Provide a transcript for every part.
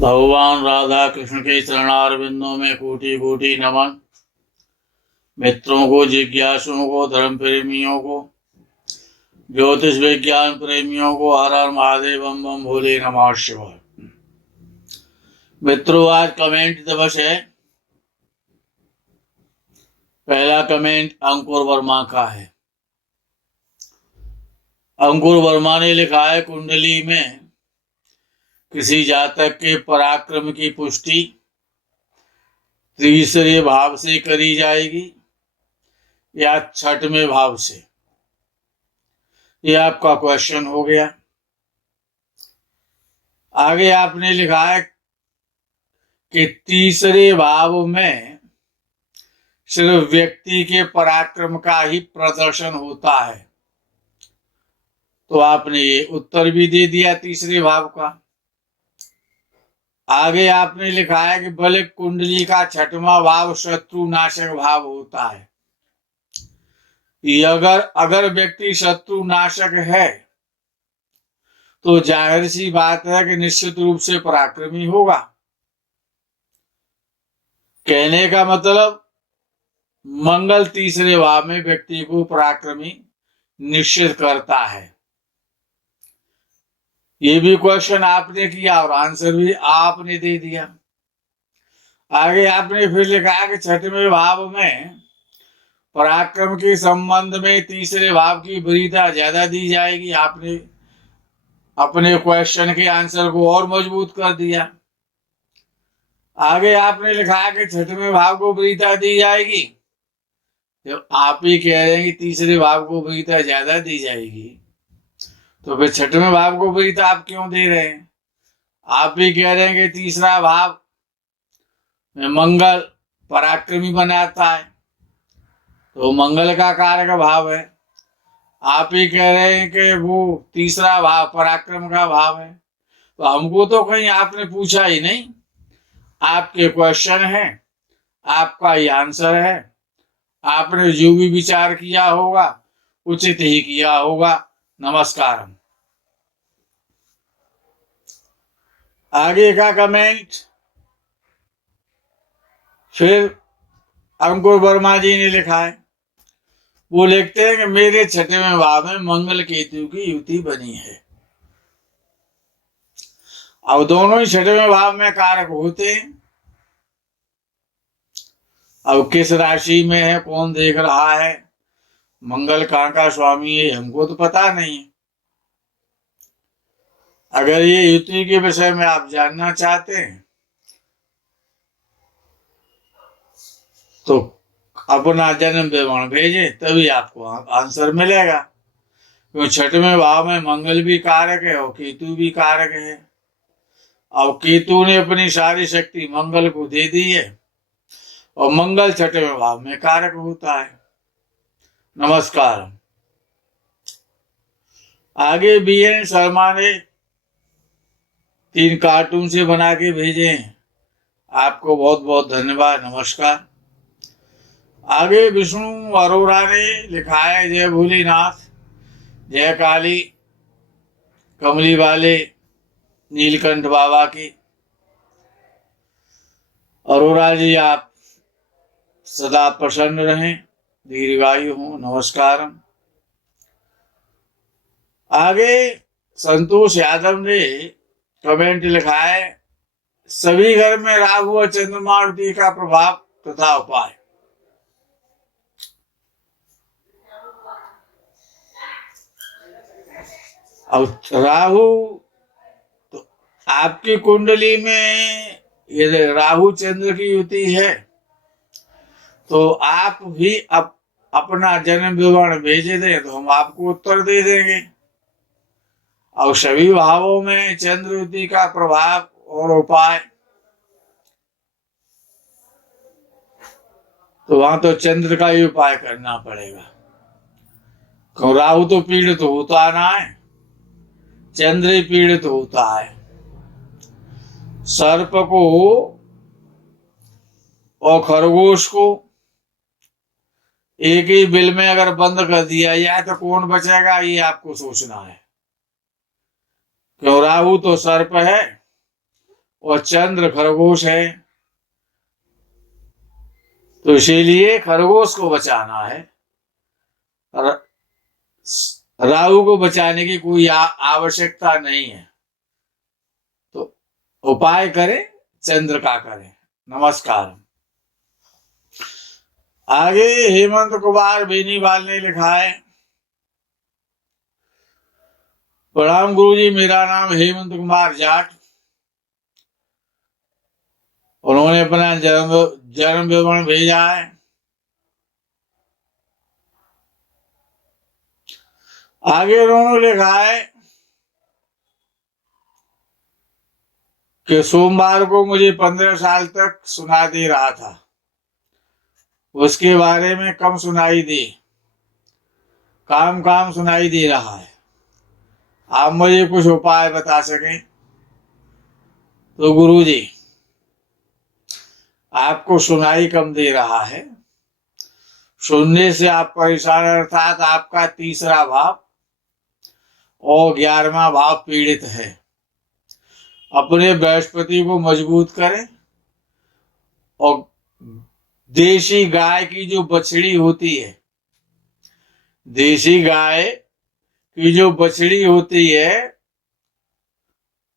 भगवान राधा कृष्ण के चरणारविंदों में कोटि कोटि नमन। मित्रों को, जिज्ञासुओं को, धर्म प्रेमियों को, ज्योतिष विज्ञान प्रेमियों को हर हर महादेव बम बम भोले नमः शिवाय। मित्रों, आज कमेंट दिवस है। पहला कमेंट अंकुर वर्मा का है। अंकुर वर्मा ने लिखा है, कुंडली में किसी जातक के पराक्रम की पुष्टि तीसरे भाव से करी जाएगी या छठवें भाव से। ये आपका क्वेश्चन हो गया। आगे आपने लिखा है कि तीसरे भाव में सिर्फ व्यक्ति के पराक्रम का ही प्रदर्शन होता है। तो आपने ये उत्तर भी दे दिया तीसरे भाव का। आगे आपने लिखा है कि भले कुंडली का छठवां भाव शत्रु नाशक भाव होता है। ये अगर व्यक्ति शत्रु नाशक है तो जाहिर सी बात है कि निश्चित रूप से पराक्रमी होगा। कहने का मतलब मंगल तीसरे भाव में व्यक्ति को पराक्रमी निश्चित करता है। ये भी क्वेश्चन आपने किया और आंसर भी आपने दे दिया। आगे आपने फिर लिखा कि छठवें भाव में पराक्रम के संबंध में तीसरे भाव की वरीयता ज्यादा दी जाएगी। आपने अपने क्वेश्चन के आंसर को और मजबूत कर दिया। आगे आपने लिखा कि छठवें भाव को वरीयता दी जाएगी। जब आप ही कह रहे हैं कि तीसरे भाव को वरीयता ज्यादा दी जाएगी, तो फिर छठवें भाव को वरीयता आप क्यों दे रहे हैं? आप भी कह रहे हैं कि तीसरा भाव में मंगल पराक्रमी बनाता है, तो मंगल का कारक भाव है। आप ही कह रहे हैं कि वो तीसरा भाव पराक्रम का भाव है। तो हमको तो कहीं आपने पूछा ही नहीं। आपके क्वेश्चन है, आपका ही आंसर है। आपने जो भी विचार किया होगा उचित ही किया होगा। नमस्कार। आगे का कमेंट फिर अंकुर वर्मा जी ने लिखा है। वो लिखते हैं कि मेरे छठवें भाव में मंगल केतु की युति बनी है। अब दोनों ही छठवें भाव में कारक होते हैं। अब किस राशि में है, कौन देख रहा है, मंगल कहाँ का स्वामी है, हमको तो पता नहीं है। अगर ये युति के विषय में आप जानना चाहते हैं तो अपना जन्म विवरण भेजें, तभी आपको आंसर मिलेगा। क्योंकि छठवें भाव में मंगल भी कारक है और केतु भी कारक है। अब केतु ने अपनी सारी शक्ति मंगल को दे दी है और मंगल छठवें भाव में कारक होता है। नमस्कार। आगे BN शर्मा ने 3 कार्टून से बना के भेजे हैं। आपको बहुत बहुत धन्यवाद। नमस्कार। आगे विष्णु अरोरा ने लिखा है, जय भोलेनाथ, जय काली कमली वाले नीलकंठ बाबा की। अरोरा जी, आप सदा प्रसन्न रहें, दीर्घायु हो। नमस्कार। आगे संतोष यादव ने कमेंट लिखा है, सभी घर में राहु और चंद्रमा युति का प्रभाव तथा उपाय। अब राहु तो आपकी कुंडली में ये राहु चंद्र की युति है, तो आप भी अपना जन्म विवरण भेजे दें तो हम आपको उत्तर दे देंगे। और सभी भावों में चंद्र युति का प्रभाव और उपाय, तो वहां तो चंद्र का ही उपाय करना पड़ेगा। क्यों, राहु तो पीड़ित होता ना है, चंद्र ही पीड़ित होता है। सर्प को और खरगोश को एक ही बिल में अगर बंद कर दिया जाए तो कौन बचेगा, ये आपको सोचना है। क्यों, राहु तो सर्प है और चंद्र खरगोश है, तो इसीलिए खरगोश को बचाना है। राहु को बचाने की कोई आवश्यकता नहीं है, तो उपाय करें चंद्र का करें। नमस्कार। आगे हेमंत कुमार बेनीवाल ने लिखा है, प्रणाम गुरुजी, मेरा नाम हेमंत कुमार जाट। उन्होंने अपना जन्म विवरण भेजा है। आगे उन्होंने लिखा है कि सोमवार को मुझे 15 साल तक सुना दे रहा था, उसके बारे में कम सुनाई दे, काम सुनाई दे रहा है। आप मुझे कुछ उपाय बता सकें तो। गुरुजी, आपको सुनाई कम दे रहा है, सुनने से आप परेशान, अर्थात आपका तीसरा भाव और 11वां भाव पीड़ित है। अपने बृहस्पति को मजबूत करें और देशी गाय की जो बछड़ी होती है, देशी गाय की जो बछड़ी होती है,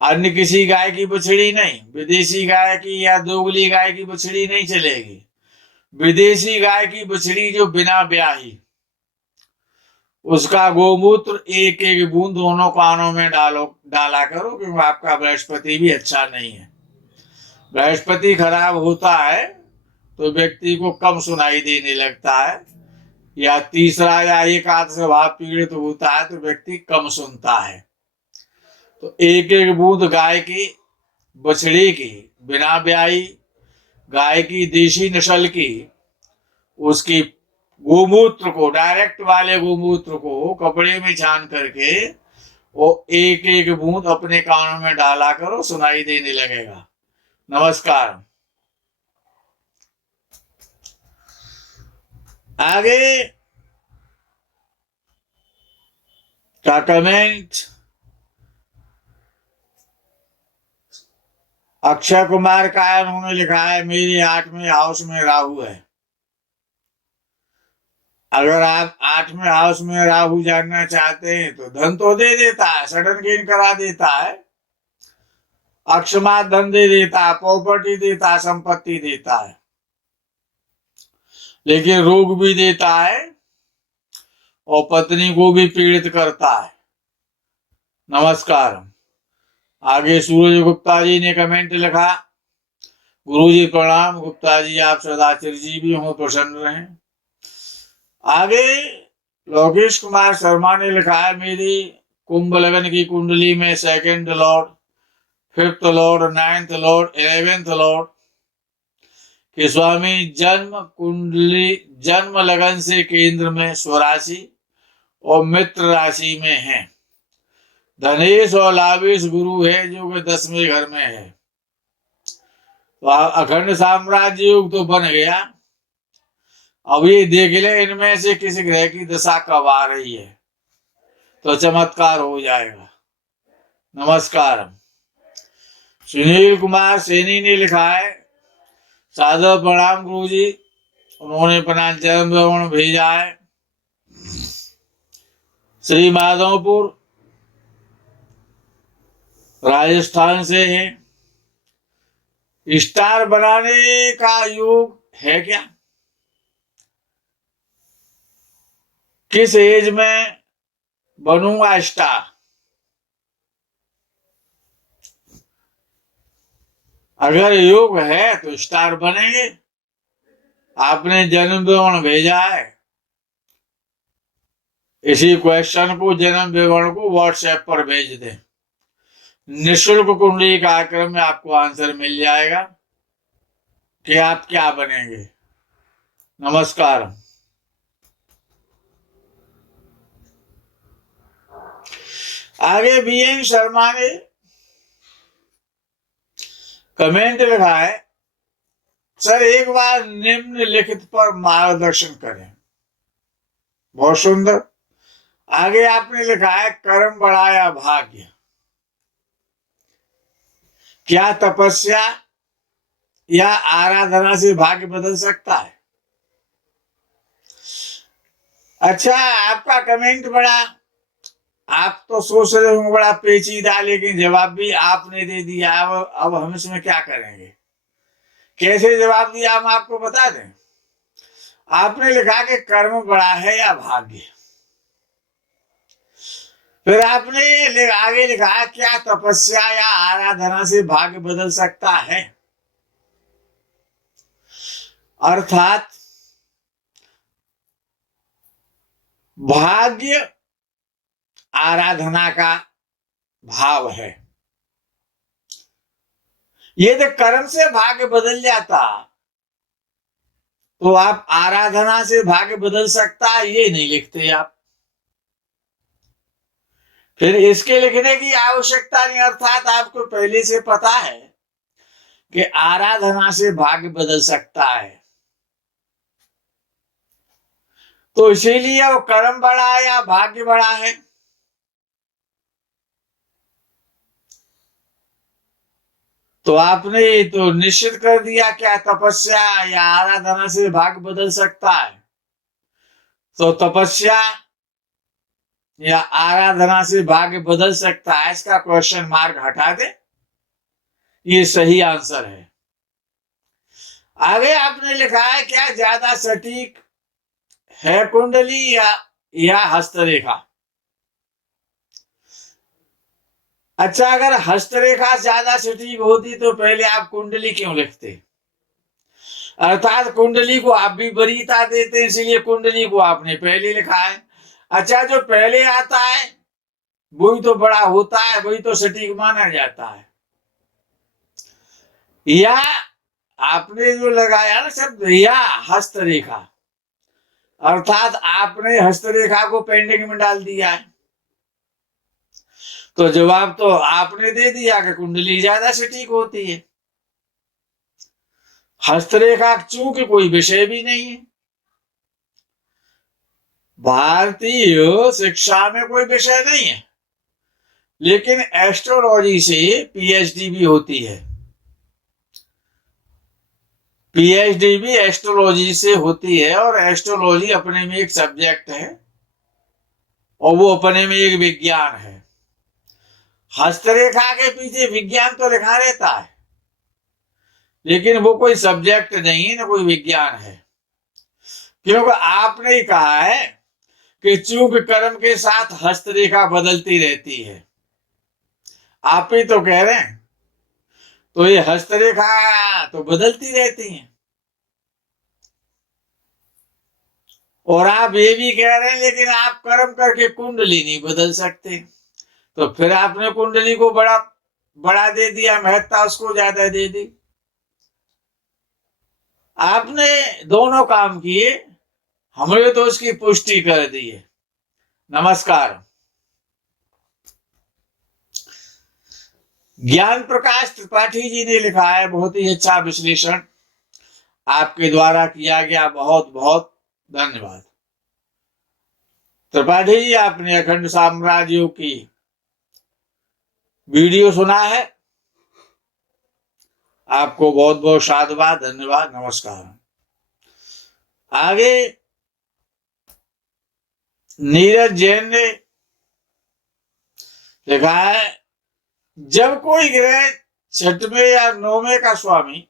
अन्य किसी गाय की बछड़ी नहीं, विदेशी गाय की या दोगली गाय की बछड़ी नहीं चलेगी। विदेशी गाय की बछड़ी जो बिना ब्याही, उसका गोमूत्र एक एक बूंद दोनों कानों में डाला करो, क्योंकि आपका बृहस्पति भी अच्छा नहीं है। बृहस्पति खराब होता है तो व्यक्ति को कम सुनाई देने लगता है, या तीसरा या एकादश भाव पीड़ित होता है तो व्यक्ति कम सुनता है। तो एक एक बूंद गाय की बछड़ी की, बिना ब्याही गाय की, देशी नस्ल की, उसकी गोमूत्र को, डायरेक्ट वाले गोमूत्र को कपड़े में छान करके वो एक एक बूंद अपने कानों में डाला करो, सुनाई देने लगेगा। नमस्कार। आगे का कमेंट अक्षय कुमार का है। उन्होंने लिखा है, मेरे 8वें हाउस में राहु है। अगर आप 8वें हाउस में राहु जानना चाहते हैं तो धन तो दे देता है, सडन गेन करा देता है, अक्षमात धन दे देता है, प्रॉपर्टी देता है, संपत्ति देता है, लेकिन रोग भी देता है और पत्नी को भी पीड़ित करता है। नमस्कार। आगे सूरज गुप्ता जी ने कमेंट लिखा, गुरुजी प्रणाम, गुप्ता जी आप सदा चिरजीवी हो, प्रसन्न रहें। आगे लोकेश कुमार शर्मा ने लिखा है, मेरी कुंभ लगन की कुंडली में 2nd Lord, 5th Lord, 9th Lord, 11th Lord के स्वामी जन्म कुंडली, जन्म लगन से केंद्र में स्वराशि और मित्र राशि में है। धनेश और लाभेश गुरु है जो कि 10वें घर में है। तो अखंड साम्राज्य योग तो बन गया। अब ये देख ले इनमें से किसी ग्रह की दशा कब आ रही है, तो चमत्कार हो जाएगा। नमस्कार। सुनील कुमार सैनी ने लिखा है, सादर प्रणाम गुरुजी, उन्होंने अपना जन्म विवरण भेजा है। श्री माधवपुर राजस्थान से है। स्टार बनाने का योग है क्या? किस एज में बनूंगा स्टार? अगर योग है तो स्टार बनेंगे। आपने जन्म विवरण भेजा है, इसी क्वेश्चन को, जन्म विवरण को व्हाट्सएप पर भेज दें। निःशुल्क कुंडली कार्यक्रम में आपको आंसर मिल जाएगा कि आप क्या बनेंगे। नमस्कार। आगे बीएन शर्मा ने कमेंट लिखा है, सर एक बार निम्नलिखित पर मार्गदर्शन करें। बहुत सुंदर। आगे आपने लिखा है, कर्म बढ़ाया भाग्य। क्या तपस्या या आराधना से भाग्य बदल सकता है? अच्छा, आपका कमेंट बड़ा, आप तो सोच रहे होंगे बड़ा पेचीदा, लेकिन जवाब भी आपने दे दिया। अब हम इसमें क्या करेंगे? कैसे जवाब दिया हम आपको बता दें। आपने लिखा कि कर्म बड़ा है या भाग्य। फिर आपने आगे लिखा क्या तपस्या या आराधना से भाग्य बदल सकता है। अर्थात भाग्य आराधना का भाव है। यदि कर्म से भाग्य बदल जाता तो आप आराधना से भाग्य बदल सकता है ये नहीं लिखते आप। फिर इसके लिखने की आवश्यकता नहीं, अर्थात आपको पहले से पता है कि आराधना से भाग्य बदल सकता है, तो इसीलिए वो कर्म बड़ा है या भाग्य बड़ा है। तो आपने तो निश्चित कर दिया क्या तपस्या या आराधना से भाग्य बदल सकता है। तो तपस्या या आराधना से भाग्य बदल सकता है, इसका क्वेश्चन मार्क हटा दे, ये सही आंसर है। आगे आपने लिखा है क्या ज्यादा सटीक है कुंडली या हस्तरेखा। अच्छा, अगर हस्तरेखा ज्यादा सटीक होती तो पहले आप कुंडली क्यों लिखते? अर्थात कुंडली को आप भी वरीयता देते हैं, इसलिए कुंडली को आपने पहले लिखा है। अच्छा, जो पहले आता है वही तो बड़ा होता है, वही तो सटीक माना जाता है। या आपने जो लगाया ना शब्द या हस्तरेखा, अर्थात आपने हस्तरेखा को पेंडिंग में डाल दिया है, तो जवाब तो आपने दे दिया कि कुंडली ज्यादा सटीक होती है। हस्तरेखा चूंकि कोई विषय भी नहीं है, भारतीय शिक्षा में कोई विषय नहीं है, लेकिन एस्ट्रोलॉजी से पीएचडी भी होती है। पीएचडी भी एस्ट्रोलॉजी से होती है, और एस्ट्रोलॉजी अपने में एक सब्जेक्ट है और वो अपने में एक विज्ञान है। हस्तरेखा के पीछे विज्ञान तो लिखा रहता है, लेकिन वो कोई सब्जेक्ट नहीं है, ना कोई विज्ञान है। क्योंकि आपने ही कहा है कि चूंकि कर्म के साथ हस्तरेखा बदलती रहती है, आप ही तो कह रहे हैं, तो ये हस्तरेखा तो बदलती रहती है। और आप ये भी कह रहे हैं लेकिन आप कर्म करके कुंडली नहीं बदल सकते, तो फिर आपने कुंडली को बड़ा बड़ा दे दिया, महत्ता उसको ज्यादा दे दी। आपने दोनों काम किए, हमने तो उसकी पुष्टि कर दी है। नमस्कार। ज्ञान प्रकाश त्रिपाठी जी ने लिखा है, बहुत ही अच्छा विश्लेषण आपके द्वारा किया गया, बहुत बहुत धन्यवाद। त्रिपाठी जी, आपने अखंड साम्राज्यों की वीडियो सुना है, आपको बहुत बहुत साधुवाद, धन्यवाद, नमस्कार। आगे नीरज जैन ने लिखा है, जब कोई ग्रह छठवें या नौवें का स्वामी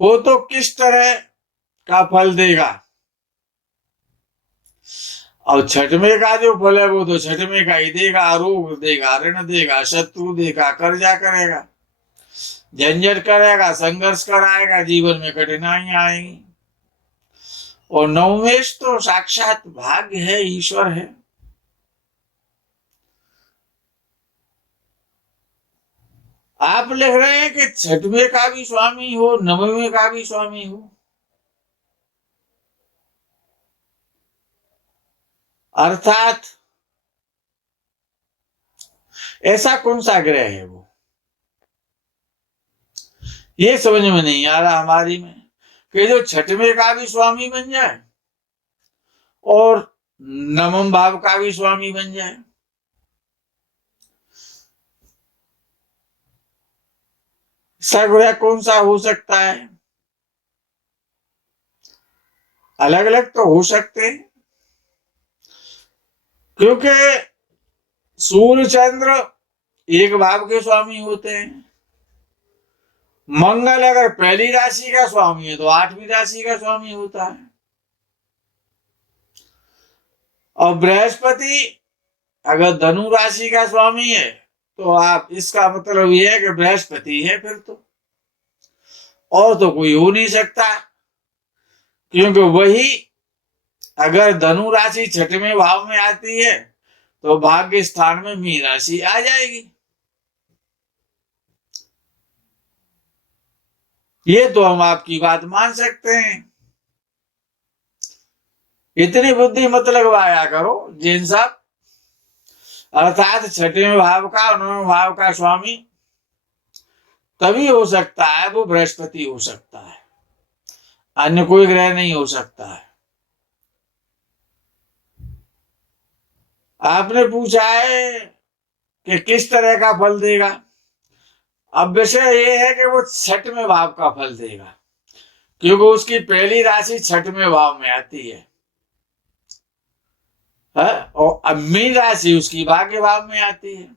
हो तो किस तरह का फल देगा। और छठवें का जो फल है वो तो छठवें का ही देगा, रोग देगा, ऋण देगा, शत्रु देगा, कर्जा करेगा, झंझट करेगा, संघर्ष कराएगा, जीवन में कठिनाइयां आएंगी। और नवमेश तो साक्षात भाग्य है, ईश्वर है। आप लिख रहे हैं कि छठवें का भी स्वामी हो, नवमें का भी स्वामी हो, अर्थात ऐसा कौन सा ग्रह है वो, ये समझ में नहीं आ रहा हमारी में, कि जो छठवें का भी स्वामी बन जाए और नवम भाव का भी स्वामी बन जाए। सग्रह कौन सा हो सकता है? अलग अलग तो हो सकते हैं, क्योंकि सूर्य चंद्र एक भाव के स्वामी होते हैं। मंगल अगर पहली राशि का स्वामी है तो 8वीं राशि का स्वामी होता है। और बृहस्पति अगर धनु राशि का स्वामी है तो आप, इसका मतलब यह है कि बृहस्पति है फिर तो, और तो कोई हो नहीं सकता। क्योंकि वही अगर धनु राशि 6वें भाव में आती है तो भाग्य स्थान में मीन राशि आ जाएगी। ये तो हम आपकी बात मान सकते हैं। इतनी बुद्धि मत लगवाया करो जैन साहब। अर्थात 6वें भाव का 9वें भाव का स्वामी तभी हो सकता है, वो बृहस्पति हो सकता है, अन्य कोई ग्रह नहीं हो सकता है। आपने पूछा है कि किस तरह का फल देगा। अब विषय ये है कि वो 6वें भाव का फल देगा, क्योंकि उसकी पहली राशि 6वें भाव में आती है, और अब मीन राशि उसकी भाग्य भाव में आती है,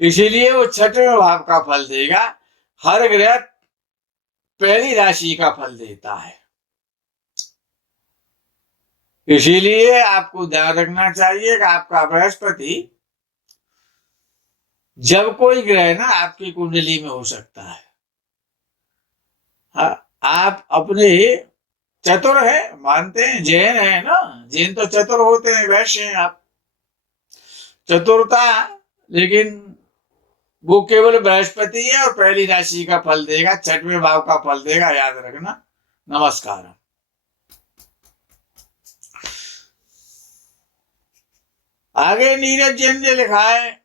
इसीलिए वो 6वें भाव का फल देगा। हर ग्रह पहली राशि का फल देता है, इसीलिए आपको ध्यान रखना चाहिए कि आपका बृहस्पति जब कोई ग्रह ना आपकी कुंडली में हो सकता है। आप अपने चतुर है मानते हैं, जैन है ना, जैन तो चतुर होते हैं, वैश्य हैं आप, चतुरता, लेकिन वो केवल बृहस्पति है और पहली राशि का फल देगा, 6वें भाव का फल देगा, याद रखना। नमस्कार। आगे नीरज जैन ने लिखा है,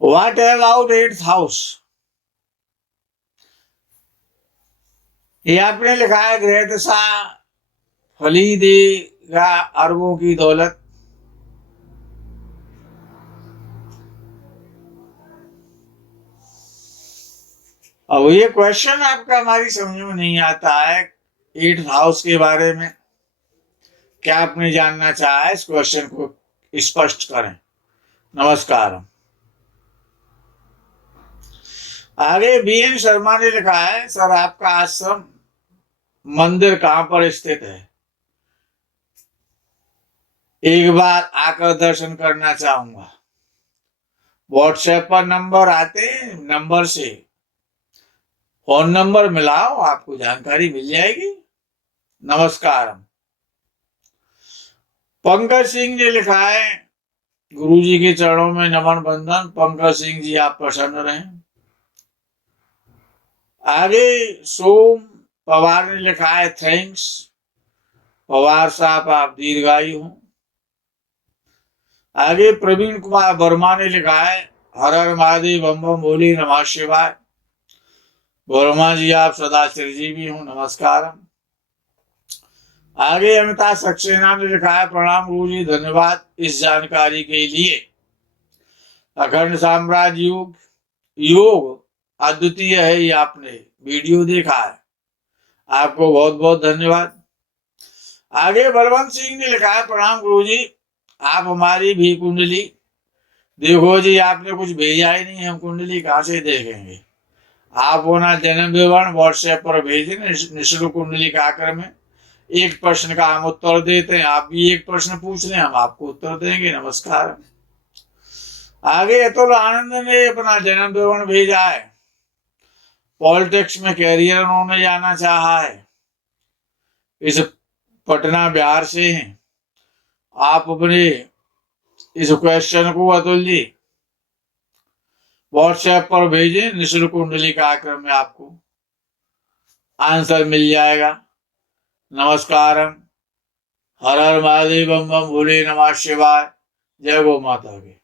व्हाट अबाउट 8th हाउस। ये आपने लिखा है, ग्रह दशा फली देगा अरबों की दौलत। अब ये क्वेश्चन आपका हमारी समझ में नहीं आता है। 8th हाउस के बारे में क्या आपने जानना चाहा है, इस क्वेश्चन को स्पष्ट करें। नमस्कार। आगे बीएन शर्मा ने लिखा है, सर आपका आश्रम मंदिर कहां पर स्थित है? एक बार आकर दर्शन करना चाहूंगा। व्हाट्सएप पर नंबर आते हैं, नंबर से फोन नंबर मिलाओ, आपको जानकारी मिल जाएगी। नमस्कार। पंकज सिंह ने लिखा है, गुरु जी के चरणों में नमन बंदन। पंकज सिंह जी आप प्रसन्न रहें। आगे सोम पवार ने लिखा है, थैंक्स पवार साहब, आप दीर्घायु हो। आगे प्रवीण कुमार वर्मा ने लिखा है, हर हर महादेव बम बम भोले नमः शिवाय। वर्मा जी आप सदा चिरजीवी हो। नमस्कार। आगे अमिताभ सक्सेना ने लिखा है, प्रणाम गुरु जी, धन्यवाद इस जानकारी के लिए। अखंड साम्राज्य योग योग अद्वितीय है, ये आपने वीडियो देखा है, आपको बहुत बहुत धन्यवाद। आगे बलवंत सिंह ने लिखा है, प्रणाम गुरु जी, आप हमारी भी कुंडली देखो जी। आपने कुछ भेजा ही नहीं, हम कुंडली कहां से देखेंगे? आप होना जन्म विवरण व्हाट्सएप पर भेजें, निःशुल्क कुंडली का आकर में एक प्रश्न का हम उत्तर देते हैं। आप भी एक प्रश्न पूछ लें, हम आपको उत्तर देंगे। नमस्कार। आगे अतुल आनंद ने अपना जन्म विवरण भेजा है, पॉलिटिक्स में कैरियर उन्होंने जाना चाहा है, इस पटना बिहार से हैं। आप अपने इस क्वेश्चन को अतुल जी व्हाट्सएप पर भेजें, निःशुल्क कुंडली का आक्रम में आपको आंसर मिल जाएगा। नमस्कार। हर हर महादेव बम बम भोले नमः शिवाय। जय गौ माता की।